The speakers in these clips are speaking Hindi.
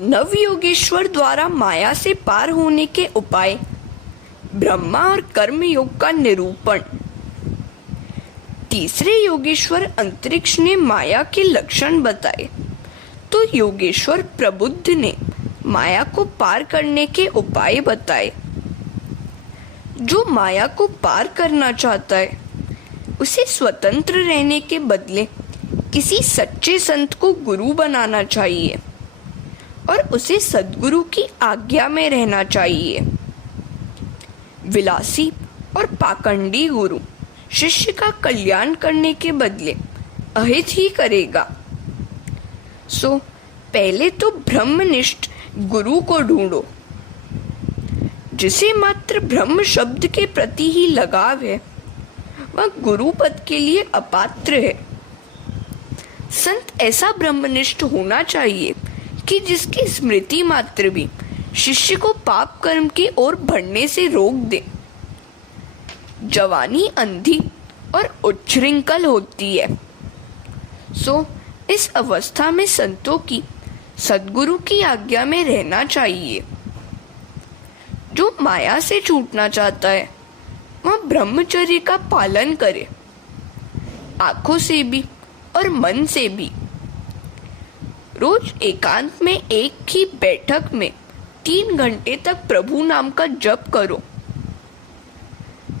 नवयोगेश्वर द्वारा माया से पार होने के उपाय, ब्रह्मा और कर्म योग का निरूपण। तीसरे योगेश्वर अंतरिक्ष ने माया के लक्षण बताए, तो योगेश्वर प्रबुद्ध ने माया को पार करने के उपाय बताए। जो माया को पार करना चाहता है, उसे स्वतंत्र रहने के बदले किसी सच्चे संत को गुरु बनाना चाहिए और उसे सद्गुरु की आज्ञा में रहना चाहिए। विलासी और पाखंडी गुरु शिष्य का कल्याण करने के बदले अहित ही करेगा। सो पहले तो ब्रह्मनिष्ठ गुरु को ढूंढो, जिसे मात्र ब्रह्म शब्द के प्रति ही लगाव है, वह गुरु पद के लिए अपात्र है। संत ऐसा ब्रह्मनिष्ठ होना चाहिए कि जिसकी स्मृति मात्र भी शिष्य को पाप कर्म की ओर बढ़ने से रोक दे। जवानी अंधी और उच्छृंखल होती है, सो इस अवस्था में संतों की सद्गुरु की आज्ञा में रहना चाहिए। जो माया से छूटना चाहता है, वह ब्रह्मचर्य का पालन करे, आंखों से भी और मन से भी। रोज एकांत में एक ही बैठक में 3 घंटे तक प्रभु नाम का जप करो।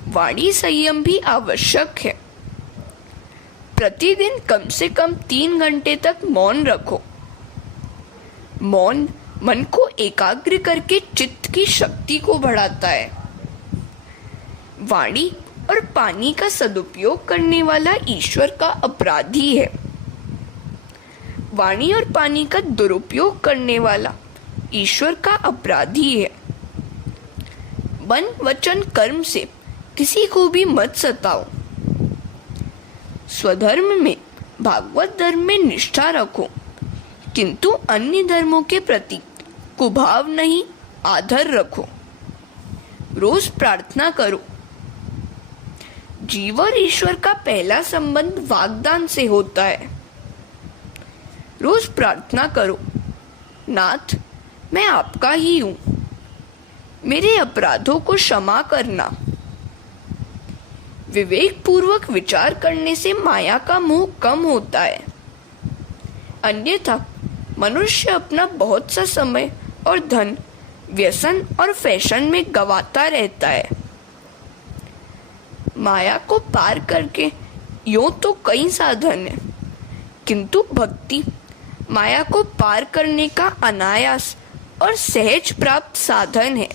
वाणी संयम भी आवश्यक है। प्रतिदिन कम से कम 3 घंटे तक मौन रखो। मौन मन को एकाग्र करके चित्त की शक्ति को बढ़ाता है। वाणी और पानी का सदुपयोग करने वाला ईश्वर का अपराधी है। वाणी और पानी का दुरुपयोग करने वाला ईश्वर का अपराधी है। मन वचन कर्म से किसी को भी मत सताओ। स्वधर्म में भागवत धर्म में निष्ठा रखो, किंतु अन्य धर्मों के प्रति कुभाव नहीं, आदर रखो। रोज प्रार्थना करो। जीव और ईश्वर का पहला संबंध वाग्दान से होता है। रोज प्रार्थना करो, नाथ मैं आपका ही हूं, मेरे अपराधों को क्षमा करना। विवेक पूर्वक विचार करने से माया का मोह कम होता है, अन्यथा मनुष्य अपना बहुत सा समय और धन व्यसन और फैशन में गवाता रहता है। माया को पार करके यूं तो कई साधन है, किंतु भक्ति माया को पार करने का अनायास और सहज प्राप्त साधन है।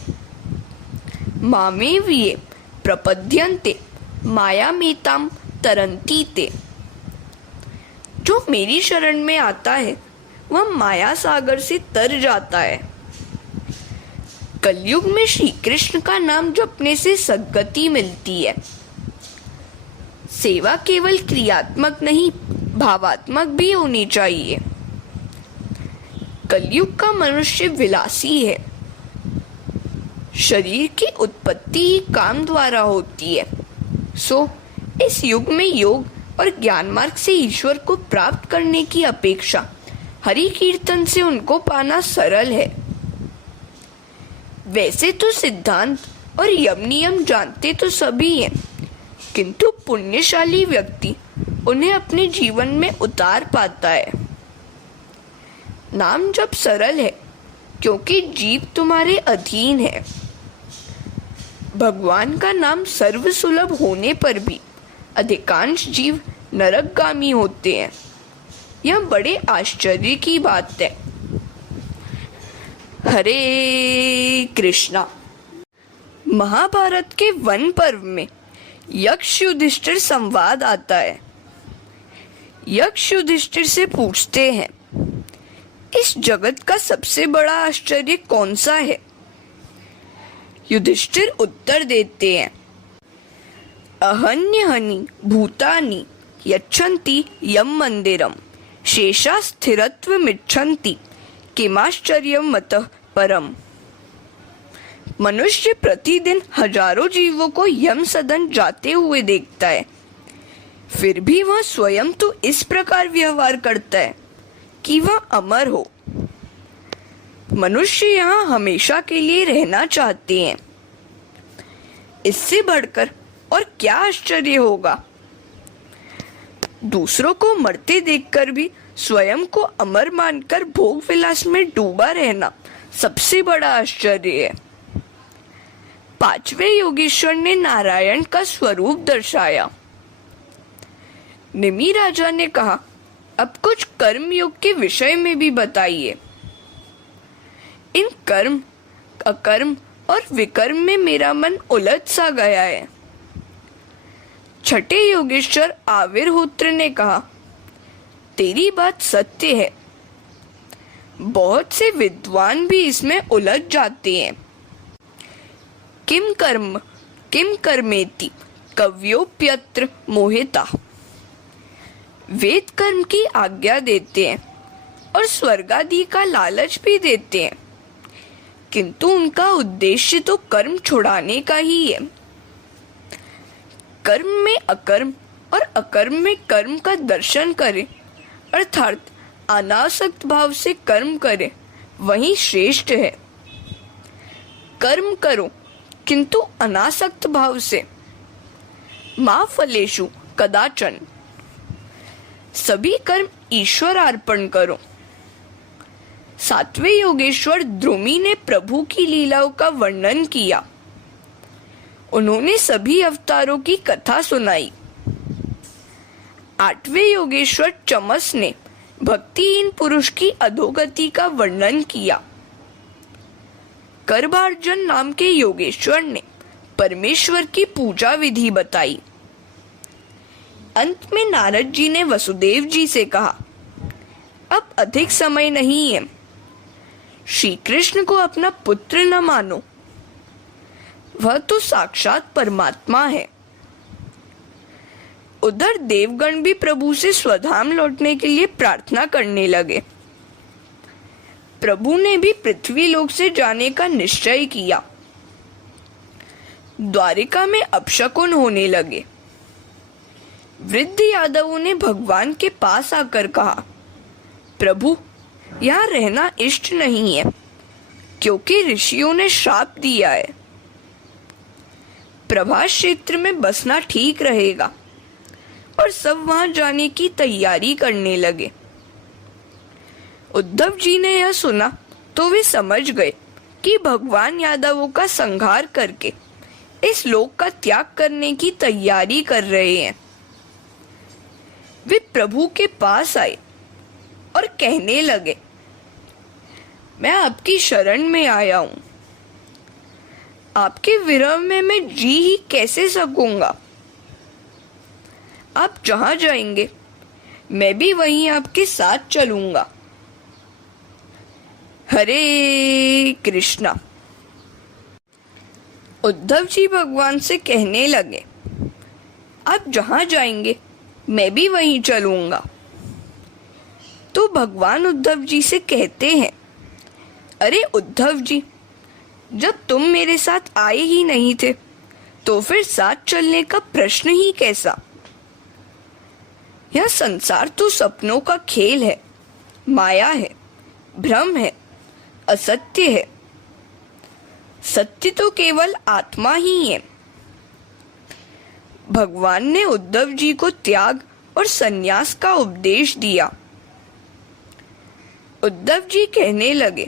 मामेव ये प्रपद्यन्ते मायामेतां तरन्ति ते। जो मेरी शरण में आता है, वह माया सागर से तर जाता है। कलयुग में श्री कृष्ण का नाम जपने से सद्गति मिलती है। सेवा केवल क्रियात्मक नहीं, भावात्मक भी होनी चाहिए। कलयुग का मनुष्य विलासी है। शरीर की उत्पत्ति ही काम द्वारा होती है। सो इस युग में योग और ज्ञान मार्ग से ईश्वर को प्राप्त करने की अपेक्षा हरि कीर्तन से उनको पाना सरल है। वैसे तो सिद्धांत और यम नियम जानते तो सभी हैं, किंतु पुण्यशाली व्यक्ति उन्हें अपने जीवन में उतार पाता है। नाम जप सरल है, क्योंकि जीव तुम्हारे अधीन है। भगवान का नाम सर्वसुलभ होने पर भी अधिकांश जीव नरकगामी होते हैं। यह बड़े आश्चर्य की बात है। हरे कृष्णा। महाभारत के वन पर्व में यक्ष युधिष्ठिर संवाद आता है। यक्ष युधिष्ठिर से पूछते हैं, इस जगत का सबसे बड़ा आश्चर्य कौन सा है? युधिष्ठिर उत्तर देते हैं, अहन्यहनि भूतानि यच्छन्ति यम मंदिरम शेषा स्थिरत्वमिच्छन्ति किमाश्चर्यम मतः परम। मनुष्य प्रतिदिन हजारों जीवों को यम सदन जाते हुए देखता है, फिर भी वह स्वयं तो इस प्रकार व्यवहार करता है कि वह अमर हो। मनुष्य यहाँ हमेशा के लिए रहना चाहते हैं। इससे बढ़कर और क्या आश्चर्य होगा। दूसरों को मरते देखकर भी स्वयं को अमर मानकर भोग विलास में डूबा रहना सबसे बड़ा आश्चर्य है। पांचवें योगेश्वर ने नारायण का स्वरूप दर्शाया। निमि राजा ने कहा, अब कुछ कर्म योग के विषय में भी बताइए। इन कर्म, अकर्म और विकर्म में मेरा मन उलझ सा गया है। छठे योगेश्वर आविर्होत्र ने कहा, तेरी बात सत्य है। बहुत से विद्वान भी इसमें उलझ जाते हैं। किम कर्मेति कव्योप्यत्र मोहिता। वेद कर्म की आज्ञा देते हैं और स्वर्गादि का लालच भी देते हैं, किंतु उनका उद्देश्य तो कर्म छुड़ाने का ही है। कर्म में अकर्म और अकर्म में कर्म का दर्शन करे, अर्थात अनासक्त भाव से कर्म करे, वही श्रेष्ठ है। कर्म करो किंतु अनासक्त भाव से। मा फलेषु कदाचन। सभी कर्म ईश्वर अर्पण करो। सातवें योगेश्वर द्रुमि ने प्रभु की लीलाओं का वर्णन किया। उन्होंने सभी अवतारों की कथा सुनाई। आठवें योगेश्वर चमस ने भक्तिहीन पुरुष की अधोगति का वर्णन किया। करभार्जन नाम के योगेश्वर ने परमेश्वर की पूजा विधि बताई। अंत में नारद जी ने वसुदेव जी से कहा, अब अधिक समय नहीं है। श्री कृष्ण को अपना पुत्र न मानो, वह तो साक्षात परमात्मा है। उधर देवगण भी प्रभु से स्वधाम लौटने के लिए प्रार्थना करने लगे। प्रभु ने भी पृथ्वी लोक से जाने का निश्चय किया। द्वारिका में अपशकुन होने लगे। वृद्ध यादवों ने भगवान के पास आकर कहा, प्रभु, यहाँ रहना इष्ट नहीं है, क्योंकि ऋषियों ने श्राप दिया है। प्रभास क्षेत्र में बसना ठीक रहेगा। और सब वहां जाने की तैयारी करने लगे। उद्धव जी ने यह सुना तो वे समझ गए कि भगवान यादवों का संहार करके इस लोक का त्याग करने की तैयारी कर रहे हैं। वे प्रभु के पास आए और कहने लगे, मैं आपकी शरण में आया हूं। आपके विरह में मैं जी ही कैसे सकूंगा। आप जहां जाएंगे मैं भी वहीं आपके साथ चलूंगा। हरे कृष्णा। उद्धव जी भगवान से कहने लगे, आप जहां जाएंगे मैं भी वहीं चलूंगा। तो भगवान उद्धव जी से कहते हैं, अरे उद्धव जी, जब तुम मेरे साथ आए ही नहीं थे तो फिर साथ चलने का प्रश्न ही कैसा। यह संसार तो सपनों का खेल है, माया है, भ्रम है, असत्य है। सत्य तो केवल आत्मा ही है। भगवान ने उद्धव जी को त्याग और संन्यास का उपदेश दिया। उद्धव जी कहने लगे,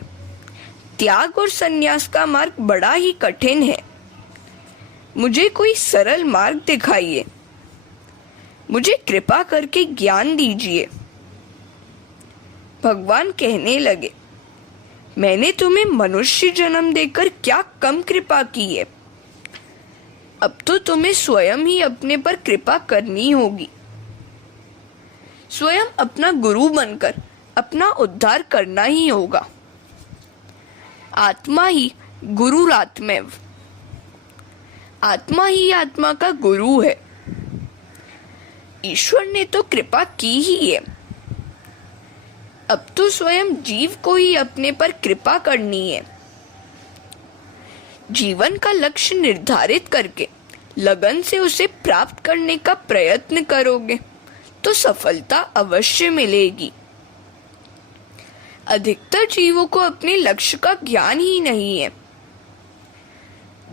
त्याग और संन्यास का मार्ग बड़ा ही कठिन है। मुझे कोई सरल मार्ग दिखाइए। मुझे कृपा करके ज्ञान दीजिए। भगवान कहने लगे, मैंने तुम्हें मनुष्य जन्म देकर क्या कम कृपा की है। अब तो तुम्हें स्वयं ही अपने पर कृपा करनी होगी। स्वयं अपना गुरु बनकर अपना उद्धार करना ही होगा। आत्मा ही गुरुरात्मैव। आत्मा ही आत्मा का गुरु है। ईश्वर ने तो कृपा की ही है। अब तो स्वयं जीव को ही अपने पर कृपा करनी है। जीवन का लक्ष्य निर्धारित करके लगन से उसे प्राप्त करने का प्रयत्न करोगे तो सफलता अवश्य मिलेगी। अधिकतर जीवों को अपने लक्ष्य का ज्ञान ही नहीं है।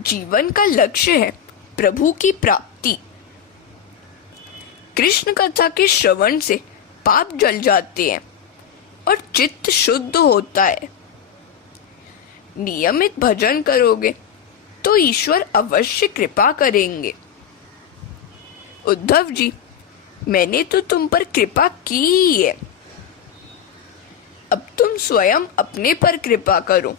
जीवन का लक्ष्य है प्रभु की प्राप्ति। कृष्ण कथा के श्रवण से पाप जल जाते हैं और चित्त शुद्ध होता है। नियमित भजन करोगे तो ईश्वर अवश्य कृपा करेंगे। उद्धव जी, मैंने तो तुम पर कृपा की ही है, अब तुम स्वयं अपने पर कृपा करो।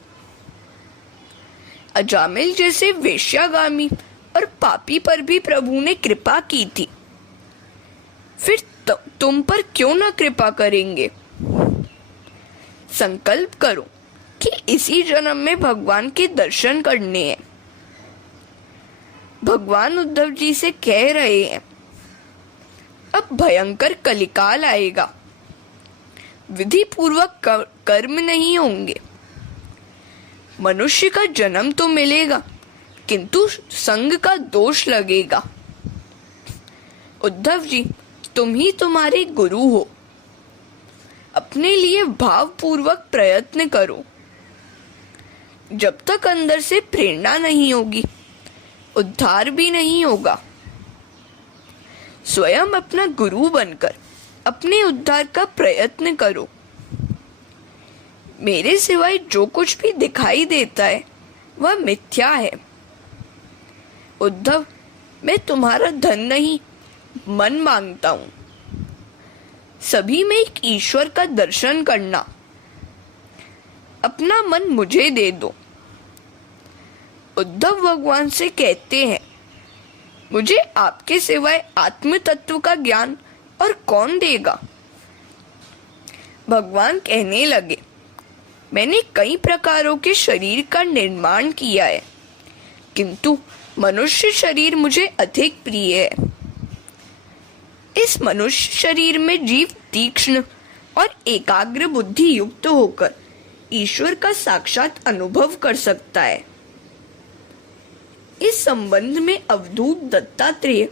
अजामिल जैसे वेश्यागामी और पापी पर भी प्रभु ने कृपा की थी, फिर तुम पर क्यों न कृपा करेंगे। संकल्प करो कि इसी जन्म में भगवान के दर्शन करने हैं। भगवान उद्धव जी से कह रहे हैं, अब भयंकर कलिकाल आएगा, विधि पूर्वक कर्म नहीं होंगे। मनुष्य का जन्म तो मिलेगा किंतु संग का दोष लगेगा। उद्धव जी, तुम ही तुम्हारे गुरु हो, अपने लिए भावपूर्वक प्रयत्न करो। जब तक अंदर से प्रेरणा नहीं होगी, उद्धार भी नहीं होगा। स्वयं अपना गुरु बनकर अपने उद्धार का प्रयत्न करो। मेरे सिवाय जो कुछ भी दिखाई देता है वह मिथ्या है। उद्धव, मैं तुम्हारा धन नहीं, मन मांगता हूं। सभी में एक ईश्वर का दर्शन करना। अपना मन मुझे दे दो। उद्धव भगवान से कहते हैं, मुझे आपके सिवाय आत्म तत्व का ज्ञान और कौन देगा। भगवान कहने लगे, मैंने कई प्रकारों के शरीर का निर्माण किया है, किंतु मनुष्य शरीर मुझे अधिक प्रिय है। इस मनुष्य शरीर में जीव तीक्ष्ण और एकाग्र बुद्धि युक्त होकर ईश्वर का साक्षात अनुभव कर सकता है। इस संबंध में अवधूत दत्तात्रेय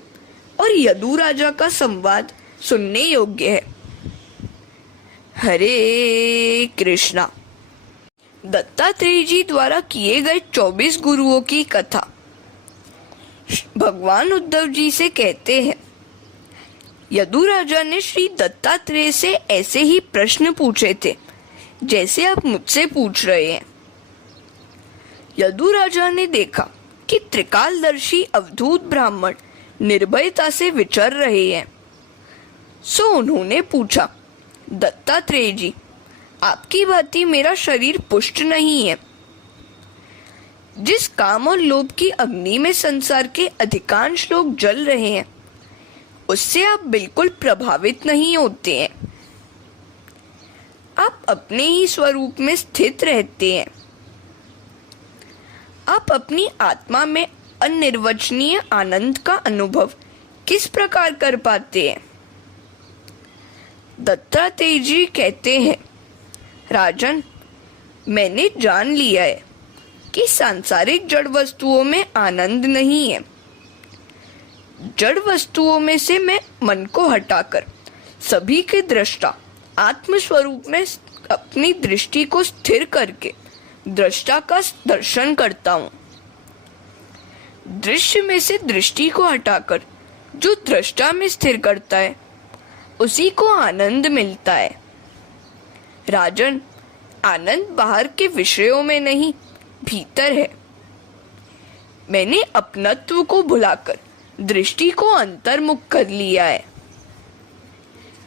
और यदु राजा का संवाद सुनने योग्य है। हरे कृष्णा। दत्तात्रेय जी द्वारा किए गए 24 गुरुओं की कथा। भगवान उद्धव जी से कहते हैं, यदु राजा ने श्री दत्तात्रेय से ऐसे ही प्रश्न पूछे थे जैसे आप मुझसे पूछ रहे हैं। यदु राजा ने देखा कि त्रिकालदर्शी अवधूत ब्राह्मण निर्भयता से विचर रहे हैं, सो उन्होंने पूछा, दत्तात्रेय जी, आपकी भांति मेरा शरीर पुष्ट नहीं है। जिस काम और लोभ की अग्नि में संसार के अधिकांश लोग जल रहे हैं, उससे आप बिल्कुल प्रभावित नहीं होते हैं। आप अपने ही स्वरूप में स्थित रहते हैं। आप अपनी आत्मा में अनिर्वचनीय आनंद का अनुभव किस प्रकार कर पाते हैं। दत्तात्रेय जी कहते हैं, राजन, मैंने जान लिया है कि सांसारिक जड़ वस्तुओं में आनंद नहीं है। जड़ वस्तुओं में से मैं मन को हटाकर सभी के दृष्टा आत्म स्वरूप में अपनी दृष्टि को स्थिर करके दृष्टा का दर्शन करता हूँ। दृश्य में से दृष्टि को हटाकर जो दृष्टा में स्थिर करता है, उसी को आनंद मिलता है। राजन, आनंद बाहर के विषयों में नहीं, भीतर है। मैंने अपनत्व को भुलाकर दृष्टि को अंतर्मुख कर लिया है।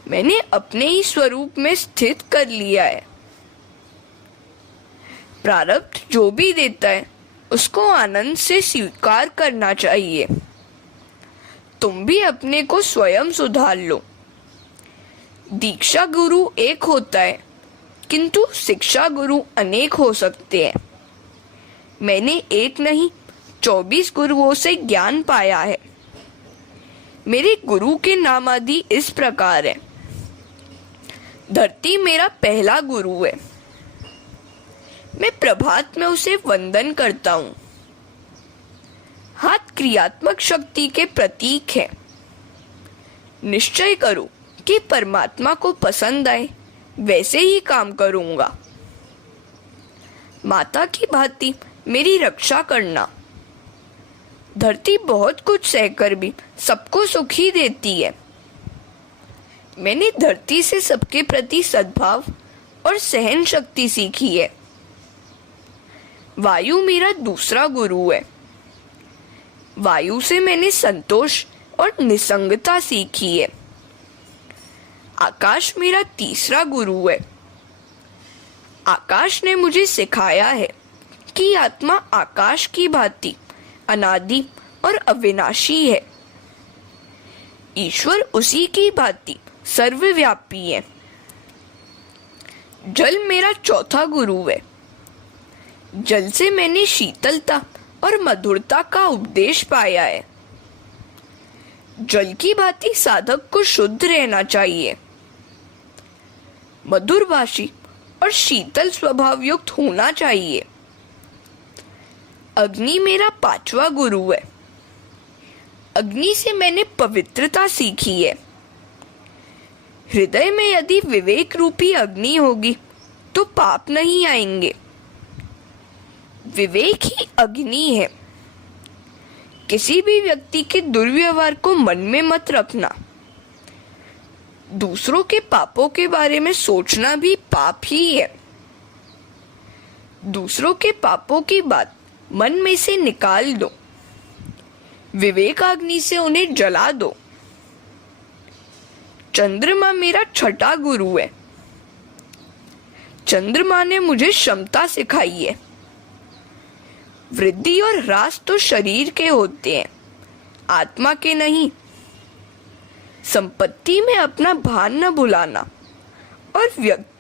मैंने अपने ही स्वरूप में स्थित कर लिया है। प्रारब्ध जो भी देता है उसको आनंद से स्वीकार करना चाहिए। तुम भी अपने को स्वयं सुधार लो। दीक्षा गुरु एक होता है, किंतु शिक्षा गुरु अनेक हो सकते हैं। मैंने एक नहीं 24 गुरुओं से ज्ञान पाया है। मेरे गुरु के नाम आदि इस प्रकार है। धरती मेरा पहला गुरु है। मैं प्रभात में उसे वंदन करता हूँ। हाथ क्रियात्मक शक्ति के प्रतीक है। निश्चय करो कि परमात्मा को पसंद आए वैसे ही काम करूँगा। माता की भांति मेरी रक्षा करना। धरती बहुत कुछ सहकर भी सबको सुख ही देती है। मैंने धरती से सबके प्रति सद्भाव और सहन शक्ति सीखी है। वायु मेरा दूसरा गुरु है। वायु से मैंने संतोष और निसंगता सीखी है। आकाश मेरा तीसरा गुरु है। आकाश ने मुझे सिखाया है कि आत्मा आकाश की भांति अनादि और अविनाशी है। ईश्वर उसी की भांति सर्वव्यापी है। जल मेरा चौथा गुरु है। जल से मैंने शीतलता और मधुरता का उपदेश पाया है। जल की भांति साधक को शुद्ध रहना चाहिए। मधुरभाषी और शीतल स्वभाव युक्त होना चाहिए। अग्नि मेरा पांचवा गुरु है। अग्नि से मैंने पवित्रता सीखी है। हृदय में यदि विवेक रूपी अग्नि होगी तो पाप नहीं आएंगे। विवेक ही अग्नि है। किसी भी व्यक्ति के दुर्व्यवहार को मन में मत रखना। दूसरों के पापों के बारे में सोचना भी पाप ही है। दूसरों के पापों की बात मन में से निकाल दो। विवेकाग्नि से उन्हें जला दो। चंद्रमा मेरा छठा गुरु है। चंद्रमा ने मुझे क्षमता सिखाई है। वृद्धि और ह्रास तो शरीर के होते हैं, आत्मा के नहीं। संपत्ति में अपना भान न भुलाना और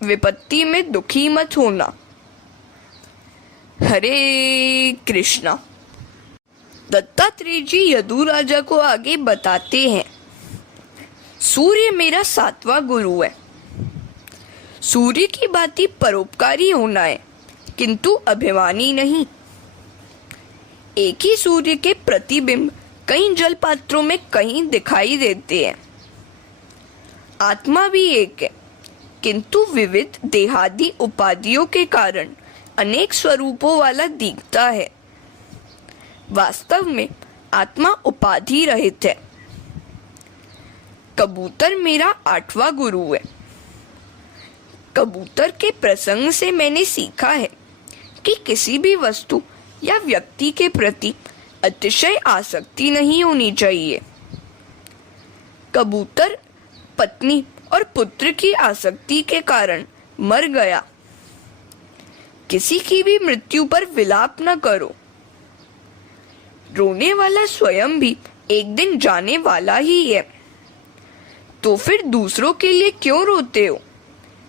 विपत्ति में दुखी मत होना। हरे कृष्णा। दत्तात्रेय जी यदु राजा को आगे बताते हैं, सूर्य मेरा सातवां गुरु है। सूर्य की भांति परोपकारी होना है, किंतु अभिमानी नहीं। एक ही सूर्य के प्रतिबिंब कई जल पात्रों में कहीं दिखाई देते हैं। आत्मा भी एक है, किंतु विविध देहादि उपाधियों के कारण अनेक स्वरूपों वाला दिखता है। वास्तव में आत्मा उपाधि रहित है। कबूतर मेरा आठवां गुरु है। कबूतर के प्रसंग से मैंने सीखा है कि किसी भी वस्तु या व्यक्ति के प्रति अतिशय आसक्ति नहीं होनी चाहिए। कबूतर पत्नी और पुत्र की आसक्ति के कारण मर गया। किसी की भी मृत्यु पर विलाप न करो। रोने वाला स्वयं भी एक दिन जाने वाला ही है, तो फिर दूसरों के लिए क्यों रोते हो?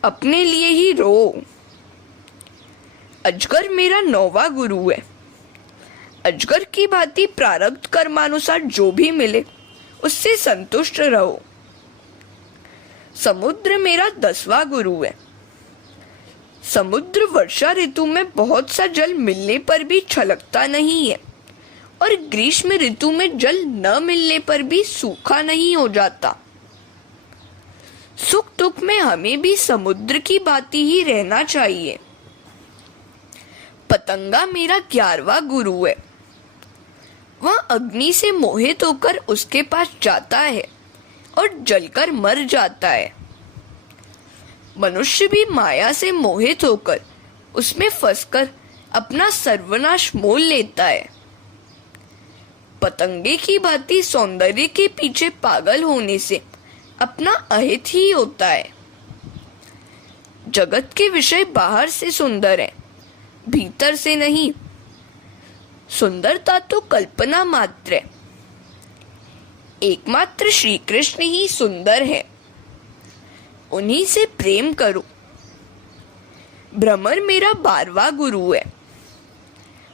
अपने लिए ही रो। अजगर मेरा नौवां गुरु है। अजगर की भांति प्रारब्ध कर्मानुसार जो भी मिले उससे संतुष्ट रहो। समुद्र मेरा 10वां गुरु है। समुद्र वर्षा ऋतु में बहुत सा जल मिलने पर भी छलकता नहीं है और ग्रीष्म ऋतु में जल न मिलने पर भी सूखा नहीं हो जाता। सुख दुख में हमें भी समुद्र की भांति ही रहना चाहिए। पतंगा मेरा 11वां गुरु है। वह अग्नि से मोहित होकर उसके पास जाता है और जलकर मर जाता है। मनुष्य भी माया से मोहित होकर उसमें फंसकर अपना सर्वनाश मोल लेता है। पतंगे की भांति सौंदर्य के पीछे पागल होने से अपना अहित ही होता है। जगत के विषय बाहर से सुंदर है, भीतर से नहीं। सुंदरता तो कल्पना मात्र है। एकमात्र श्री कृष्ण ही सुंदर है, उन्हीं से प्रेम करो। भ्रमर मेरा 12वां गुरु है।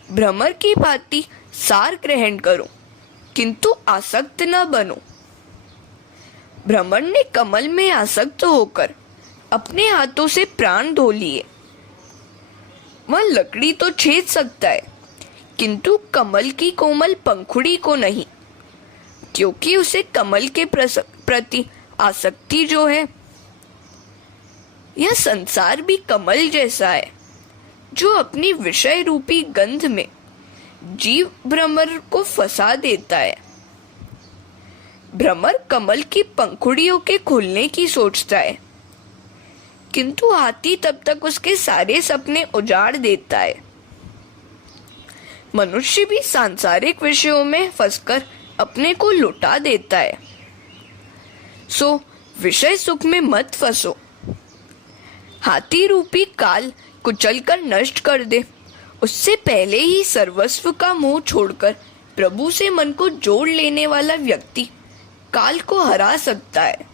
भ्रमर की भांति सार ग्रहण करो, किंतु आसक्त न बनो। भ्रमर ने कमल में आसक्त होकर अपने हाथों से प्राण धो लिए। वह लकड़ी तो छेद सकता है, किंतु कमल की कोमल पंखुड़ी को नहीं, क्योंकि उसे कमल के प्रति आसक्ति जो है। यह संसार भी कमल जैसा है, जो अपनी विषय रूपी गंध में जीव भ्रमर को फंसा देता है। भ्रमर कमल की पंखुड़ियों के खुलने की सोचता है, किंतु हाथी तब तक उसके सारे सपने उजाड़ देता है। मनुष्य भी सांसारिक विषयों में फंसकर अपने को लुटा देता है। सो विषय सुख में मत फंसो। हाथी रूपी काल कुचलकर नष्ट कर दे, उससे पहले ही सर्वस्व का मोह छोड़कर प्रभु से मन को जोड़ लेने वाला व्यक्ति काल को हरा सकता है।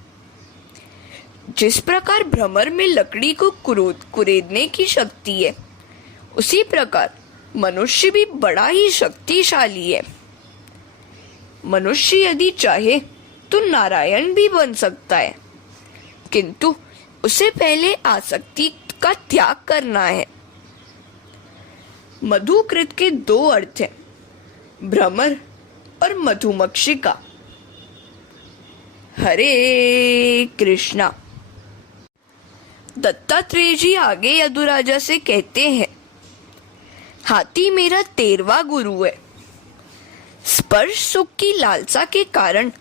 जिस प्रकार भ्रमर में लकड़ी को कुरेदने की शक्ति है, उसी प्रकार मनुष्य भी बड़ा ही शक्तिशाली है। मनुष्य यदि चाहे तो नारायण भी बन सकता है, किंतु उसे पहले आसक्ति का त्याग करना है। मधुकृत के दो अर्थ हैं, भ्रमर और मधुमक्षिका। हरे कृष्णा। दत्तात्रेय जी आगे यदुराजा से कहते हैं, हाथी मेरा 13वां गुरु है। स्पर्श सुख की लालसा के कारण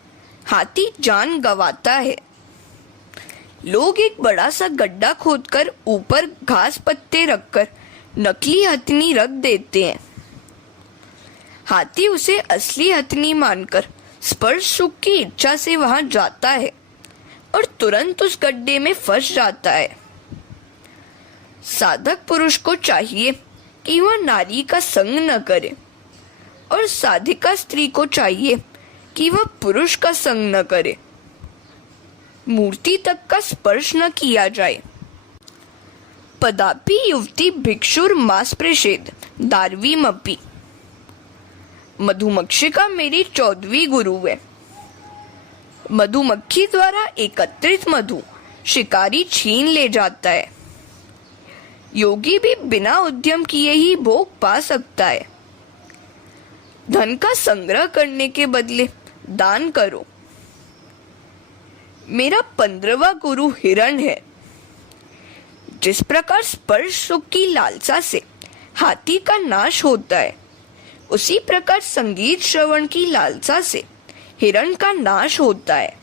हाथी जान गंवाता है। लोग एक बड़ा सा गड्ढा खोदकर ऊपर घास पत्ते रखकर नकली हथनी रख देते हैं। हाथी उसे असली हथनी मानकर स्पर्श सुख की इच्छा से वहां जाता है और तुरंत उस गड्ढे में फंस जाता है। साधक पुरुष को चाहिए कि वह नारी का संग न करे और साधिका स्त्री को चाहिए कि वह पुरुष का संग न करे। मूर्ति तक का स्पर्श न किया जाए। पदापि युवती भिक्षुर मास प्रेषेद दार्वीमपि। मधुमक्षिका मेरी 14वीं गुरु है। मधुमक्खी द्वारा एकत्रित मधु शिकारी छीन ले जाता है। योगी भी बिना उद्यम किए ही भोग पा सकता है। धन का संग्रह करने के बदले दान करो। मेरा 15वां गुरु हिरण है। जिस प्रकार स्पर्श सुख की लालसा से हाथी का नाश होता है, उसी प्रकार संगीत श्रवण की लालसा से हिरण का नाश होता है।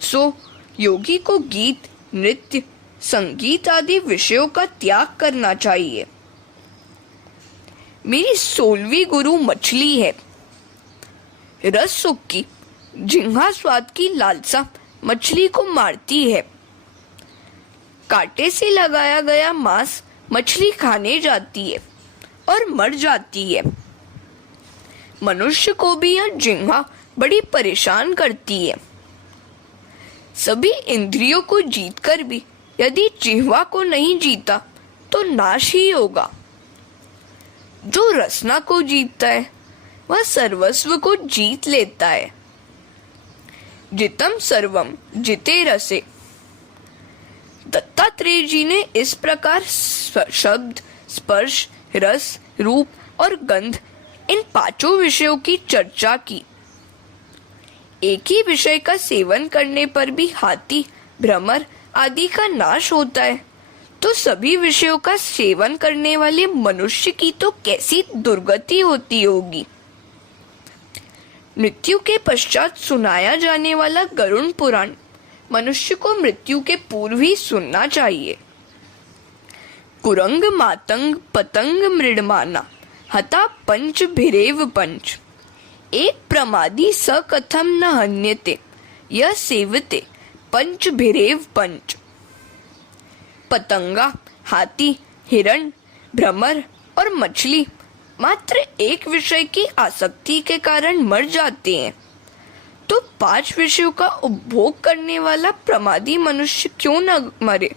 सो योगी को गीत, नृत्य, संगीत आदि विषयों का त्याग करना चाहिए। मेरी 16वीं गुरु मछली है। रस सुख की, जिह्वा स्वाद की लालसा मछली को मारती है। कांटे से लगाया गया मांस मछली खाने जाती है और मर जाती है। मनुष्य को भी यह जिह्वा बड़ी परेशान करती है। सभी इंद्रियों को जीतकर भी यदि जिह्वा को नहीं जीता तो नाश ही होगा। जो रसना को जीतता है वह सर्वस्व को जीत लेता है। जितम सर्वम जिते रसे। दत्तात्रेय जी ने इस प्रकार शब्द, स्पर्श, रस, रूप और गंध, इन 5 विषयों की चर्चा की। एक ही विषय का सेवन करने पर भी हाथी, भ्रमर आदि का नाश होता है, तो सभी विषयों का सेवन करने वाले मनुष्य की तो कैसी दुर्गति होती होगी। मृत्यु के पश्चात सुनाया जाने वाला गरुड़ पुराण मनुष्य को मृत्यु के पूर्व ही सुनना चाहिए। कुरंग मातंग पतंग मृडमाना हता पंच भिरेव पंच। एक प्रमादी स कथम न हन्यते यह सेवते पंच भिरेव पंच। पतंगा, हाथी, हिरण, भ्रमर और मछली मात्र एक विषय की आसक्ति के कारण मर जाते हैं, तो 5 विषयों का उपभोग करने वाला प्रमादी मनुष्य क्यों न मरे।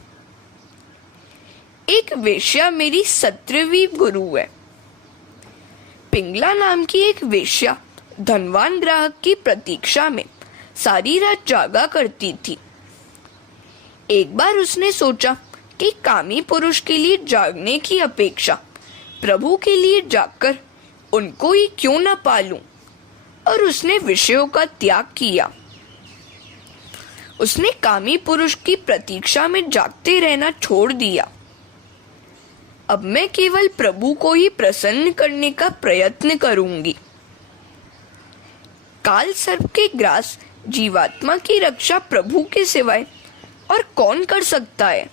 एक वेश्या मेरी 17वीं गुरु है। पिंगला नाम की एक वेश्या धनवान ग्राहक की प्रतीक्षा में सारी रात जागा करती थी। एक बार उसने सोचा कि कामी पुरुष के लिए जागने की अपेक्षा प्रभु के लिए जागकर उनको ही क्यों न पालूं, और उसने विषयों का त्याग किया। उसने कामी पुरुष की प्रतीक्षा में जागते रहना छोड़ दिया। अब मैं केवल प्रभु को ही प्रसन्न करने का प्रयत्न करूंगी। काल सर्प के ग्रास जीवात्मा की रक्षा प्रभु के सिवाय और कौन कर सकता है।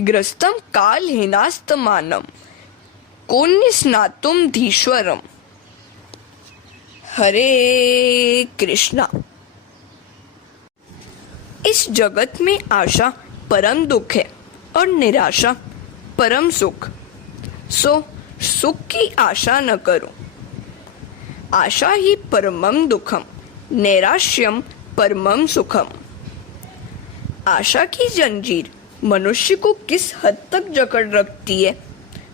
ग्रस्तम काल हीनास्तमानम कोन्य स्नातुम धीश्वरम। हरे कृष्णा। इस जगत में आशा परम दुख है और निराशा परम सुख। सो सुख की आशा न करो। आशा ही परमम दुखम नैराश्यम परमम सुखम। आशा की जंजीर मनुष्य को किस हद तक जकड़ रखती है,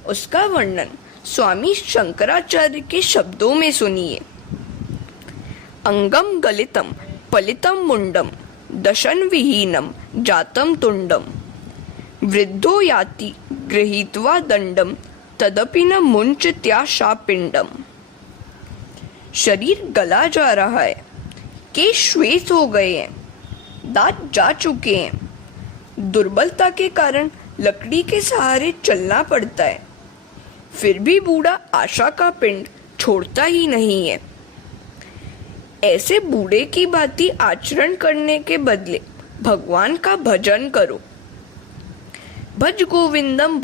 उसका वर्णन स्वामी शंकराचार्य के शब्दों में सुनिए। अंगम गलितम पलितम मुंडम दशन विहीनम जातम तुंडम वृद्धो याति गृहीत्वा दंडम तदपि न मुंचत्या शापिंडम। शरीर गला जा रहा है, केश श्वेत हो गए हैं, दांत जा चुके हैं, दुर्बलता के कारण लकड़ी के सहारे चलना पड़ता है, फिर भी बूढ़ा आशा का पिंड छोड़ता ही नहीं है। ऐसे बूढ़े की भांति आचरण करने के बदले भगवान का भजन करो। भज गोविंदम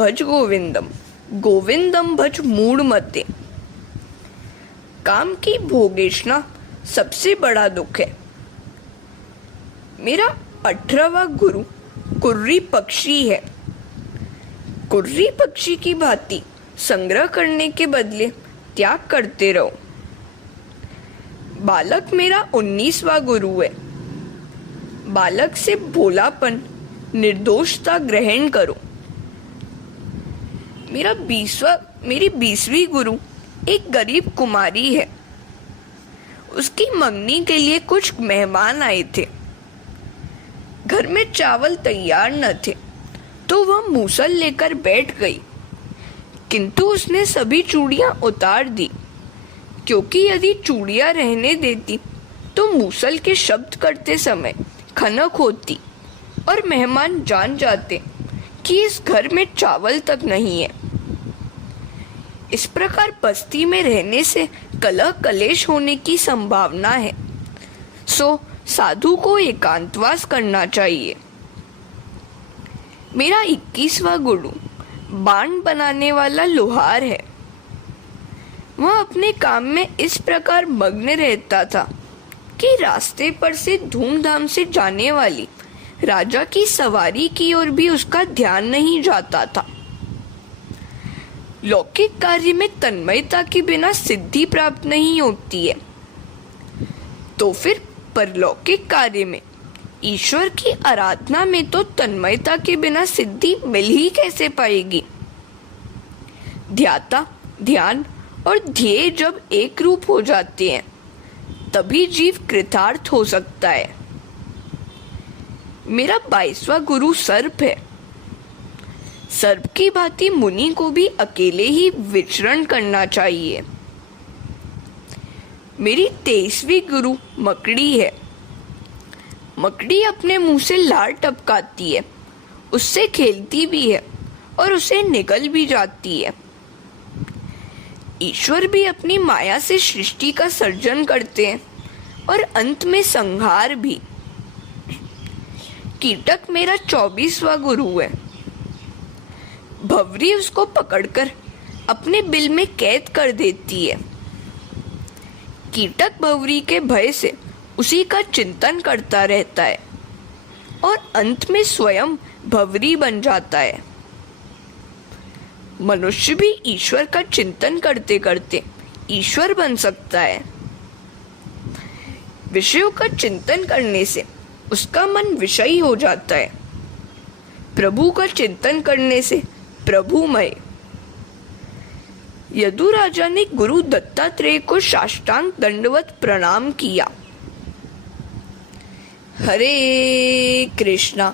गोविंदम भज मूढ़ मते। काम की भोगेशना सबसे बड़ा दुख है। मेरा 18वां गुरु कुर्री पक्षी है। कुर्री पक्षी की भांति संग्रह करने के बदले त्याग करते रहो। बालक मेरा 19वां गुरु है। बालक से भोलापन निर्दोषता ग्रहण करो। मेरी 20वीं गुरु एक गरीब कुमारी है। उसकी मंगनी के लिए कुछ मेहमान आए थे। घर में चावल तैयार न थे, तो वह मूसल लेकर बैठ गई, किंतु उसने सभी चूड़ियां उतार दी, क्योंकि यदि चूड़ियां रहने देती तो मूसल के शब्द करते समय खनक होती और मेहमान जान जाते कि इस घर में चावल तक नहीं है। इस प्रकार बस्ती में रहने से कलह कलेश होने की संभावना है। सो साधु को एकांतवास करना चाहिए। मेरा 21वां गुरु बाण बनाने वाला लोहार है। वह अपने काम में इस प्रकार मग्न रहता था कि रास्ते पर से धूमधाम से जाने वाली राजा की सवारी की ओर भी उसका ध्यान नहीं जाता था। लौकिक कार्य में तन्मयता के बिना सिद्धि प्राप्त नहीं होती है, तो फिर परलौकिक कार्य में ईश्वर की आराधना में तो तन्मयता के बिना सिद्धि मिल ही कैसे पाएगी। ध्याता, ध्यान और ध्येय जब एक रूप हो जाते हैं, तभी जीव कृतार्थ हो सकता है। मेरा 22वां गुरु सर्प है। सर्प की भांति मुनि को भी अकेले ही विचरण करना चाहिए। मेरी 23वीं गुरु मकड़ी है। मकड़ी अपने मुंह से लार टपकाती है, उससे खेलती भी है और उसे निगल भी जाती है। ईश्वर भी अपनी माया से सृष्टि का सर्जन करते हैं और अंत में संहार भी। कीटक मेरा 24वां गुरु है। भंवरी उसको पकड़कर अपने बिल में कैद कर देती है। कीटक भंवरी के भय से उसी का चिंतन करता रहता है और अंत में स्वयं भंवरी बन जाता है। मनुष्य भी ईश्वर का चिंतन करते करते ईश्वर बन सकता है। विषयों का चिंतन करने से उसका मन विषयी हो जाता है। प्रभु का चिंतन करने से प्रभुमय। यदु राजा ने गुरु दत्तात्रेय को साष्टांग दंडवत प्रणाम किया। हरे कृष्णा।